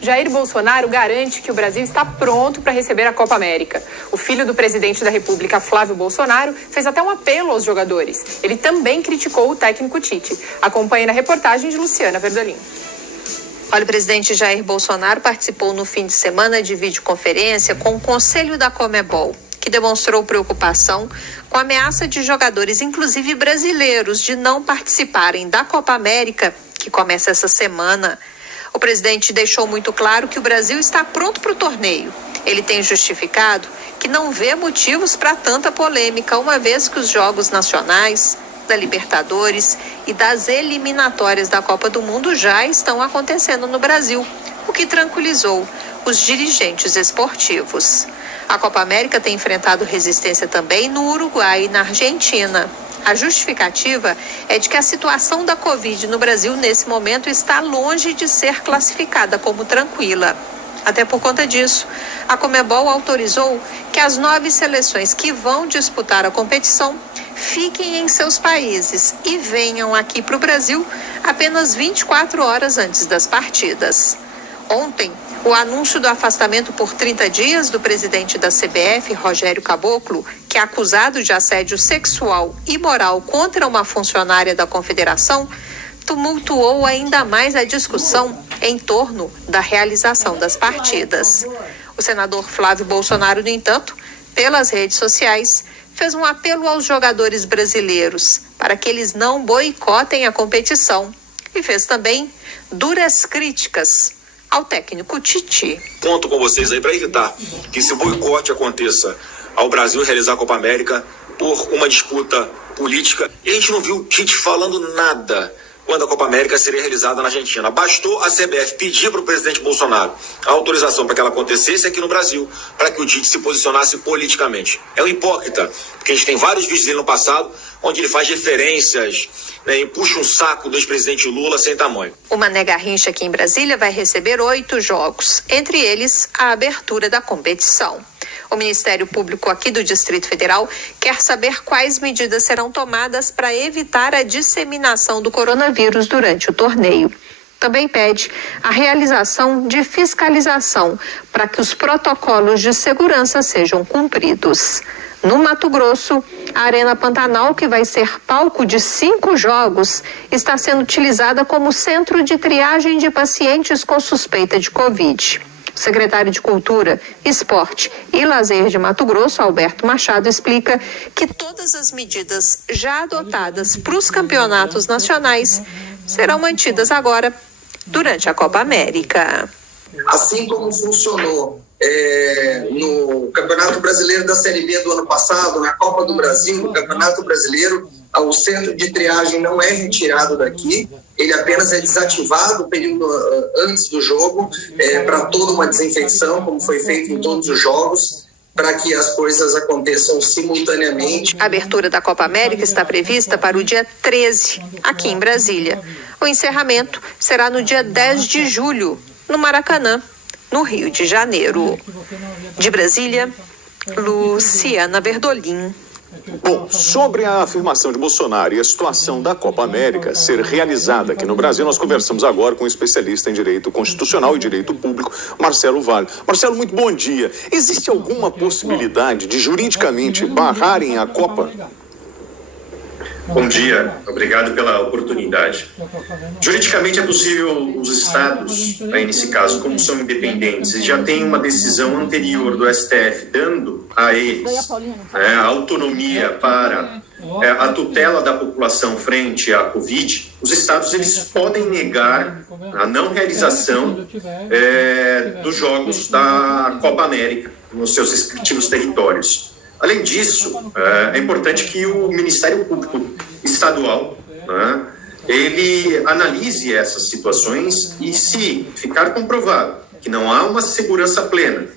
Jair Bolsonaro garante que o Brasil está pronto para receber a Copa América. O filho do presidente da República, Flávio Bolsonaro, fez até um apelo aos jogadores. Ele também criticou o técnico Tite. Acompanhe na reportagem de Luciana Verdolim. Olha, o presidente Jair Bolsonaro participou no fim de semana de videoconferência com o Conselho da Conmebol, que demonstrou preocupação com a ameaça de jogadores, inclusive brasileiros, de não participarem da Copa América, que começa essa semana. O presidente deixou muito claro que o Brasil está pronto para o torneio. Ele tem justificado que não vê motivos para tanta polêmica, uma vez que os jogos nacionais, da Libertadores e das eliminatórias da Copa do Mundo já estão acontecendo no Brasil, o que tranquilizou os dirigentes esportivos. A Copa América tem enfrentado resistência também no Uruguai e na Argentina. A justificativa é de que a situação da Covid no Brasil nesse momento está longe de ser classificada como tranquila. Até por conta disso, a Conmebol autorizou que as 9 seleções que vão disputar a competição fiquem em seus países e venham aqui para o Brasil apenas 24 horas antes das partidas. Ontem, o anúncio do afastamento por 30 dias do presidente da CBF, Rogério Caboclo, que é acusado de assédio sexual e moral contra uma funcionária da Confederação, tumultuou ainda mais a discussão em torno da realização das partidas. O senador Flávio Bolsonaro, no entanto, pelas redes sociais, fez um apelo aos jogadores brasileiros para que eles não boicotem a competição e fez também duras críticas ao técnico Tite. Conto com vocês aí para evitar que esse boicote aconteça ao Brasil realizar a Copa América por uma disputa política. E a gente não viu o Tite falando nada quando a Copa América seria realizada na Argentina. Bastou a CBF pedir para o presidente Bolsonaro a autorização para que ela acontecesse aqui no Brasil, para que o Tite se posicionasse politicamente. É um hipócrita, porque a gente tem vários vídeos dele no passado, onde ele faz referências, e puxa um saco do ex-presidente Lula sem tamanho. O Mané Garrincha aqui em Brasília vai receber 8 jogos, entre eles a abertura da competição. O Ministério Público aqui do Distrito Federal quer saber quais medidas serão tomadas para evitar a disseminação do coronavírus durante o torneio. Também pede a realização de fiscalização para que os protocolos de segurança sejam cumpridos. No Mato Grosso, a Arena Pantanal, que vai ser palco de 5 jogos, está sendo utilizada como centro de triagem de pacientes com suspeita de Covid. O secretário de Cultura, Esporte e Lazer de Mato Grosso, Alberto Machado, explica que todas as medidas já adotadas para os campeonatos nacionais serão mantidas agora durante a Copa América. Assim como funcionou no Campeonato Brasileiro da Série B do ano passado, na Copa do Brasil, no Campeonato Brasileiro, o centro de triagem não é retirado daqui, ele apenas é desativado o período antes do jogo, para toda uma desinfecção, como foi feito em todos os jogos, para que as coisas aconteçam simultaneamente. A abertura da Copa América está prevista para o dia 13, aqui em Brasília. O encerramento será no dia 10 de julho, no Maracanã, no Rio de Janeiro. De Brasília, Luciana Verdolim. Bom, sobre a afirmação de Bolsonaro e a situação da Copa América ser realizada aqui no Brasil, nós conversamos agora com um especialista em direito constitucional e direito público, Marcelo Vale. Marcelo, muito bom dia. Existe alguma possibilidade de juridicamente barrarem a Copa? Bom dia, obrigado pela oportunidade. Juridicamente é possível os estados, nesse caso, como são independentes, e já tem uma decisão anterior do STF dando a eles a autonomia para a tutela da população frente à Covid, os estados eles podem negar a não realização dos jogos da Copa América nos seus respectivos territórios. Além disso, é importante que o Ministério Público Estadual, ele analise essas situações e, se ficar comprovado que não há uma segurança plena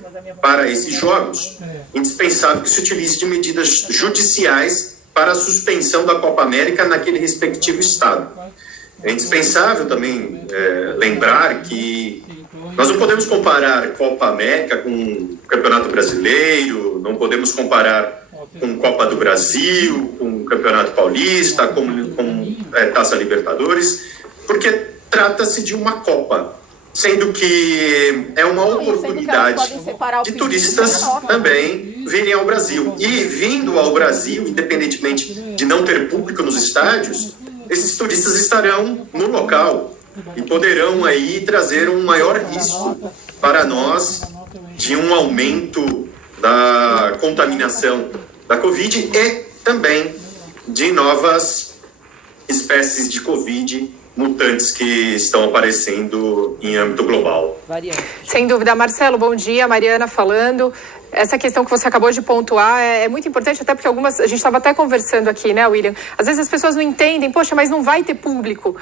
para esses jogos, indispensável que se utilize de medidas judiciais para a suspensão da Copa América naquele respectivo estado. É indispensável também lembrar que nós não podemos comparar Copa América com Campeonato Brasileiro, não podemos comparar com Copa do Brasil, com Campeonato Paulista, com Taça Libertadores, porque trata-se de uma Copa. sendo que é uma oportunidade de turistas também virem ao Brasil. E vindo ao Brasil, independentemente de não ter público nos estádios, esses turistas estarão no local e poderão aí trazer um maior risco para nós de um aumento da contaminação da Covid e também de novas espécies de Covid mutantes que estão aparecendo em âmbito global. Sem dúvida. Marcelo, bom dia. Mariana falando. Essa questão que você acabou de pontuar é muito importante, até porque a gente estava até conversando aqui, né, William? Às vezes as pessoas não entendem, poxa, mas não vai ter público.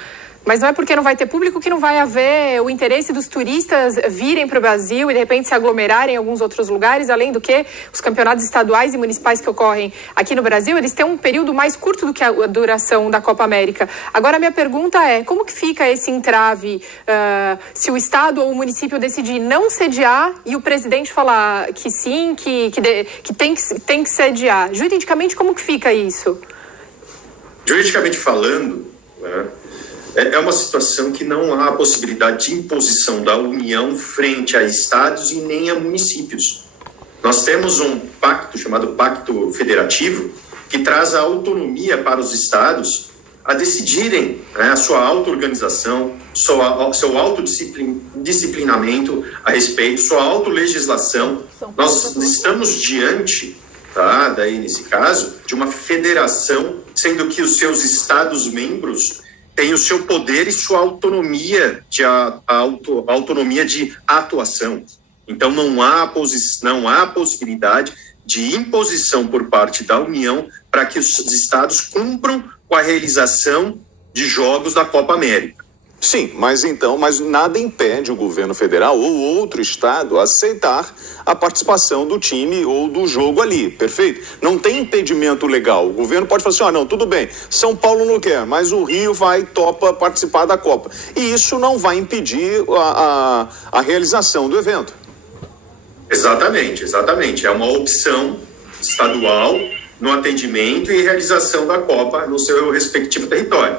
Mas não é porque não vai ter público que não vai haver o interesse dos turistas virem para o Brasil e, de repente, se aglomerarem em alguns outros lugares, além do que os campeonatos estaduais e municipais que ocorrem aqui no Brasil, eles têm um período mais curto do que a duração da Copa América. Agora, a minha pergunta é, como que fica esse entrave se o Estado ou o município decidir não sediar e o presidente falar que sim, que tem que sediar? Juridicamente, como que fica isso? Juridicamente falando, né, é uma situação que não há possibilidade de imposição da União frente a estados e nem a municípios. Nós temos um pacto chamado Pacto Federativo que traz a autonomia para os estados a decidirem, né, a sua auto-organização, seu autodisciplinamento a respeito, sua autolegislação. Nós estamos diante, tá, daí nesse caso, de uma federação, sendo que os seus estados-membros tem o seu poder e sua autonomia autonomia de atuação. Então, não há possibilidade de imposição por parte da União para que os estados cumpram com a realização de jogos da Copa América. Sim, mas nada impede o governo federal ou outro estado aceitar a participação do time ou do jogo ali, perfeito? Não tem impedimento legal. O governo pode falar assim, não, tudo bem, São Paulo não quer, mas o Rio topa participar da Copa. E isso não vai impedir a realização do evento. Exatamente. É uma opção estadual no atendimento e realização da Copa no seu respectivo território.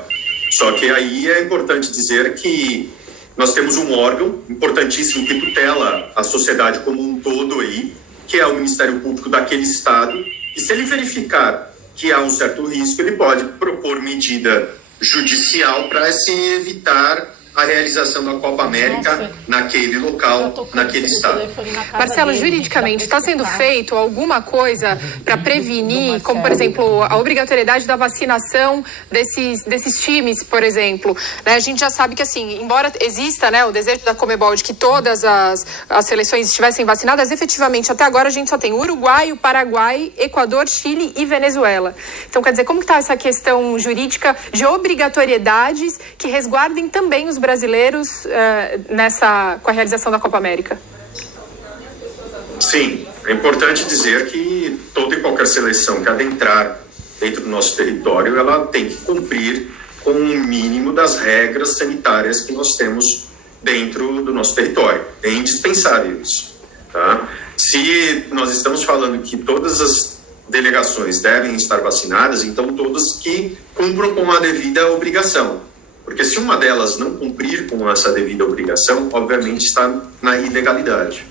Só que aí é importante dizer que nós temos um órgão importantíssimo que tutela a sociedade como um todo aí, que é o Ministério Público daquele estado, e se ele verificar que há um certo risco, ele pode propor medida judicial para se evitar a realização da Copa América naquele local, naquele estado. Marcelo, juridicamente, está sendo feito alguma coisa para prevenir, como, por exemplo, a obrigatoriedade da vacinação desses times, por exemplo? Né, a gente já sabe que, assim, embora exista, né, o desejo da Conmebol de que todas as seleções estivessem vacinadas, efetivamente, até agora a gente só tem Uruguai, o Paraguai, Equador, Chile e Venezuela. Então, quer dizer, como que está essa questão jurídica de obrigatoriedades que resguardem também os brasileiros com a realização da Copa América? Sim, é importante dizer que toda e qualquer seleção que adentrar dentro do nosso território, ela tem que cumprir com o mínimo das regras sanitárias que nós temos dentro do nosso território. É indispensável isso, tá? Se nós estamos falando que todas as delegações devem estar vacinadas, então todas que cumpram com a devida obrigação. Porque se uma delas não cumprir com essa devida obrigação, obviamente está na ilegalidade.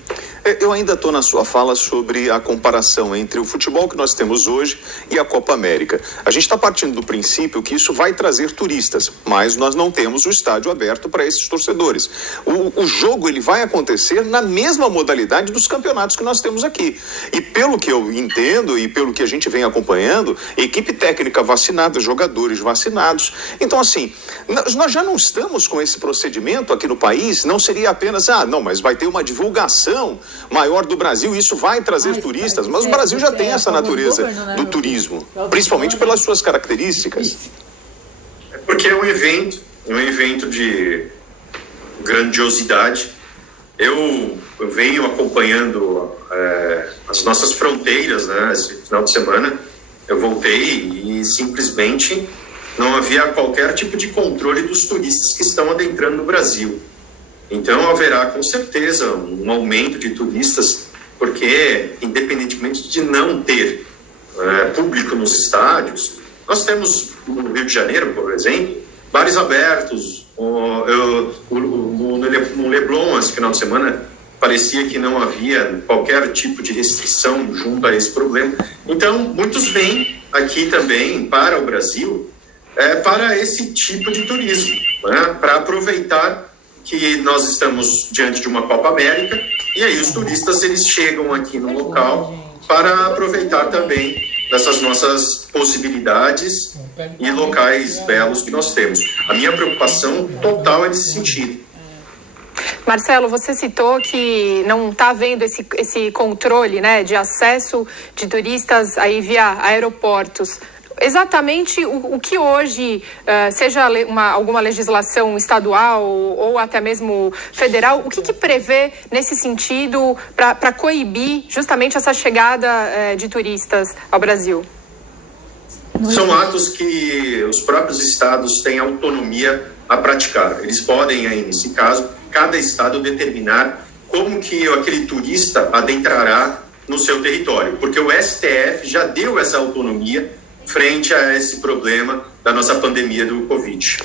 Eu ainda estou na sua fala sobre a comparação entre o futebol que nós temos hoje e a Copa América. A gente está partindo do princípio que isso vai trazer turistas, mas nós não temos o estádio aberto para esses torcedores. O jogo ele vai acontecer na mesma modalidade dos campeonatos que nós temos aqui. E pelo que eu entendo e pelo que a gente vem acompanhando, equipe técnica vacinada, jogadores vacinados. Então, assim, nós já não estamos com esse procedimento aqui no país, não seria apenas, mas vai ter uma divulgação maior do Brasil, isso vai trazer turistas, mas o Brasil já tem essa natureza do turismo, principalmente pelas suas características. É porque é um evento de grandiosidade. Eu venho acompanhando as nossas fronteiras, né? Esse final de semana eu voltei e simplesmente não havia qualquer tipo de controle dos turistas que estão adentrando no Brasil. Então, haverá com certeza um aumento de turistas, porque, independentemente de não ter público nos estádios, nós temos no Rio de Janeiro, por exemplo, bares abertos, no no Leblon, esse final de semana, parecia que não havia qualquer tipo de restrição junto a esse problema. Então, muitos vêm aqui também para o Brasil para esse tipo de turismo, né? Para aproveitar que nós estamos diante de uma Copa América, e aí os turistas eles chegam aqui no local para aproveitar também dessas nossas possibilidades e locais belos que nós temos. A minha preocupação total é nesse sentido. Marcelo, você citou que não está havendo esse controle, né, de acesso de turistas aí via aeroportos. Exatamente o que hoje, seja alguma legislação estadual ou até mesmo federal, o que prevê nesse sentido para coibir justamente essa chegada de turistas ao Brasil? São atos que os próprios estados têm autonomia a praticar. Eles podem, aí, nesse caso, cada estado determinar como que aquele turista adentrará no seu território, porque o STF já deu essa autonomia frente a esse problema da nossa pandemia do Covid.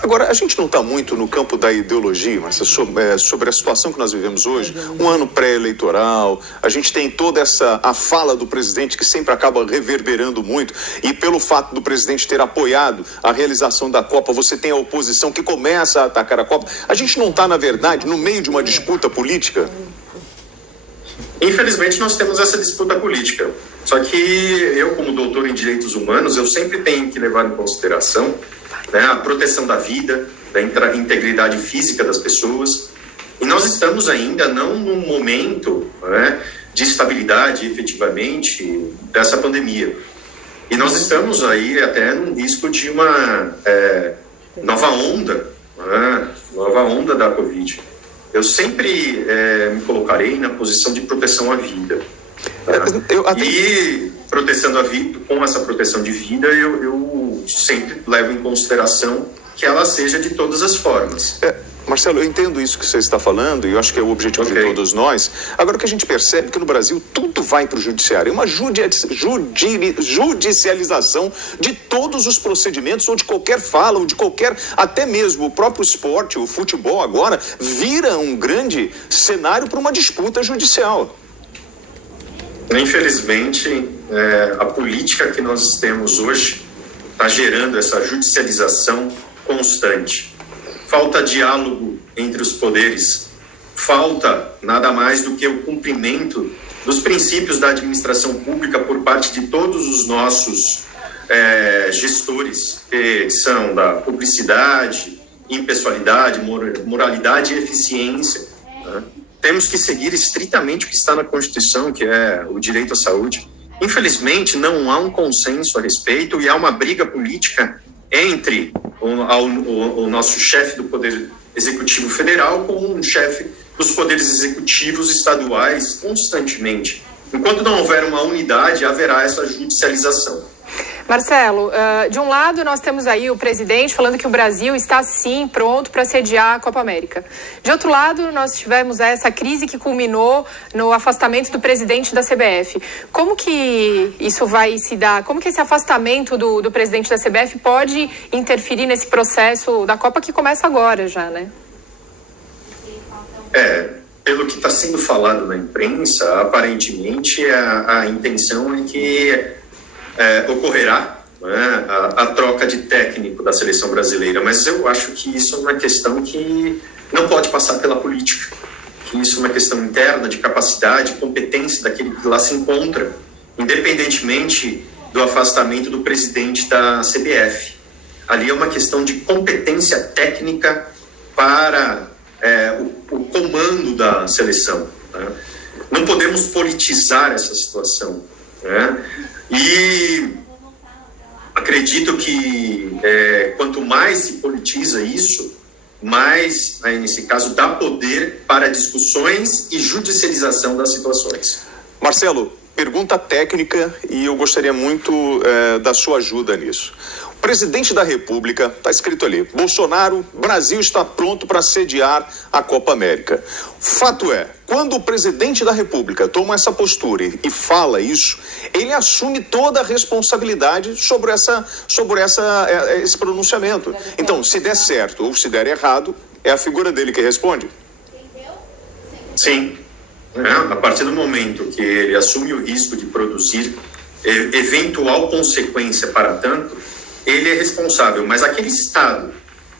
Agora, a gente não está muito no campo da ideologia, mas sobre a situação que nós vivemos hoje, um ano pré-eleitoral, a gente tem toda a fala do presidente que sempre acaba reverberando muito, e pelo fato do presidente ter apoiado a realização da Copa, você tem a oposição que começa a atacar a Copa. A gente não está, na verdade, no meio de uma disputa política? Infelizmente, nós temos essa disputa política. Só que eu, como doutor em direitos humanos, eu sempre tenho que levar em consideração, né, a proteção da vida, da integridade física das pessoas. E nós estamos ainda não num momento, né, de estabilidade, efetivamente, dessa pandemia. E nós estamos aí até num risco de uma nova onda, né, nova onda da Covid. Eu sempre me colocarei na posição de proteção à vida. E proteção à vida, com essa proteção de vida, eu sempre levo em consideração que ela seja de todas as formas. Marcelo, eu entendo isso que você está falando e eu acho que é o objetivo de todos nós. Agora, o que a gente percebe é que no Brasil tudo vai para o judiciário. É uma judicialização de todos os procedimentos ou de qualquer fala ou de qualquer, até mesmo o próprio esporte, o futebol agora, vira um grande cenário para uma disputa judicial. Infelizmente, a política que nós temos hoje está gerando essa judicialização constante. Falta diálogo entre os poderes, falta nada mais do que o cumprimento dos princípios da administração pública por parte de todos os nossos gestores, que são da publicidade, impessoalidade, moralidade e eficiência, né? Temos que seguir estritamente o que está na Constituição, que é o direito à saúde. Infelizmente, não há um consenso a respeito e há uma briga política entre o nosso chefe do Poder Executivo Federal com o chefe dos poderes executivos estaduais constantemente. Enquanto não houver uma unidade, haverá essa judicialização. Marcelo, de um lado nós temos aí o presidente falando que o Brasil está sim pronto para sediar a Copa América. De outro lado, nós tivemos essa crise que culminou no afastamento do presidente da CBF. Como que isso vai se dar? Como que esse afastamento do presidente da CBF pode interferir nesse processo da Copa que começa agora já, né? Pelo que está sendo falado na imprensa, aparentemente a intenção é que ocorrerá, né, a troca de técnico da seleção brasileira, mas eu acho que isso é uma questão que não pode passar pela política, que isso é uma questão interna de capacidade, competência daquele que lá se encontra, independentemente do afastamento do presidente da CBF. Ali é uma questão de competência técnica para o comando da seleção, né? Não podemos politizar essa situação, né? E acredito que quanto mais se politiza isso, mais, nesse caso, dá poder para discussões e judicialização das situações. Marcelo, pergunta técnica e eu gostaria muito da sua ajuda nisso. O presidente da República, está escrito ali, Bolsonaro, Brasil está pronto para sediar a Copa América. Fato é, quando o presidente da República toma essa postura e fala isso, ele assume toda a responsabilidade sobre esse pronunciamento. Então, se der certo ou se der errado, é a figura dele que responde? Sim. A partir do momento que ele assume o risco de produzir eventual consequência para tanto, ele é responsável. Mas aquele Estado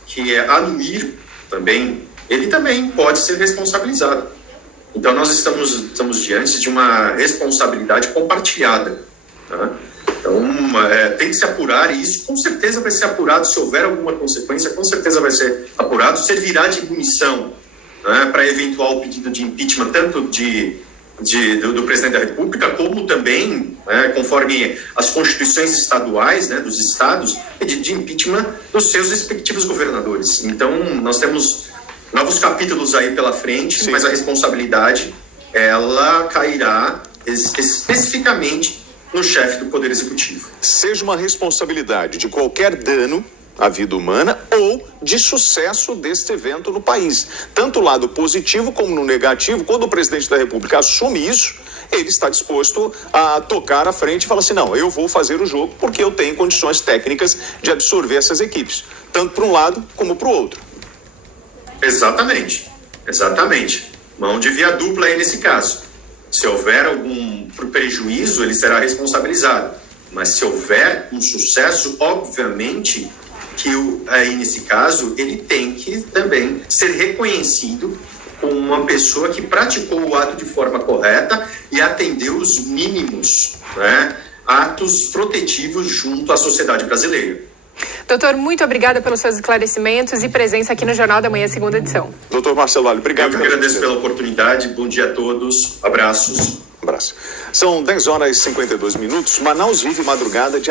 que é anuir também, ele também pode ser responsabilizado. Então, nós estamos diante de uma responsabilidade compartilhada. Tá? Então, tem que se apurar, e isso com certeza vai ser apurado. Se houver alguma consequência, com certeza vai ser apurado. Servirá de munição, né, para eventual pedido de impeachment, tanto do presidente da República, como também, conforme as constituições estaduais, né, dos estados, pedido de impeachment dos seus respectivos governadores. Então, nós temos novos capítulos aí pela frente, sim, mas a responsabilidade, ela cairá especificamente no chefe do Poder Executivo. Seja uma responsabilidade de qualquer dano à vida humana ou de sucesso deste evento no país. Tanto o lado positivo como no negativo, quando o presidente da República assume isso, ele está disposto a tocar à frente e falar assim, não, eu vou fazer o jogo porque eu tenho condições técnicas de absorver essas equipes, tanto para um lado como para o outro. Exatamente. Mão de via dupla aí nesse caso. Se houver algum prejuízo, ele será responsabilizado. Mas se houver um sucesso, obviamente que aí nesse caso ele tem que também ser reconhecido como uma pessoa que praticou o ato de forma correta e atendeu os mínimos, né, atos protetivos junto à sociedade brasileira. Doutor, muito obrigada pelos seus esclarecimentos e presença aqui no Jornal da Manhã, segunda edição. Doutor Marcelo Vale, obrigado. Eu que agradeço pela oportunidade. Bom dia a todos. Abraços. Abraço. São 10 horas e 52 minutos. Manaus vive madrugada de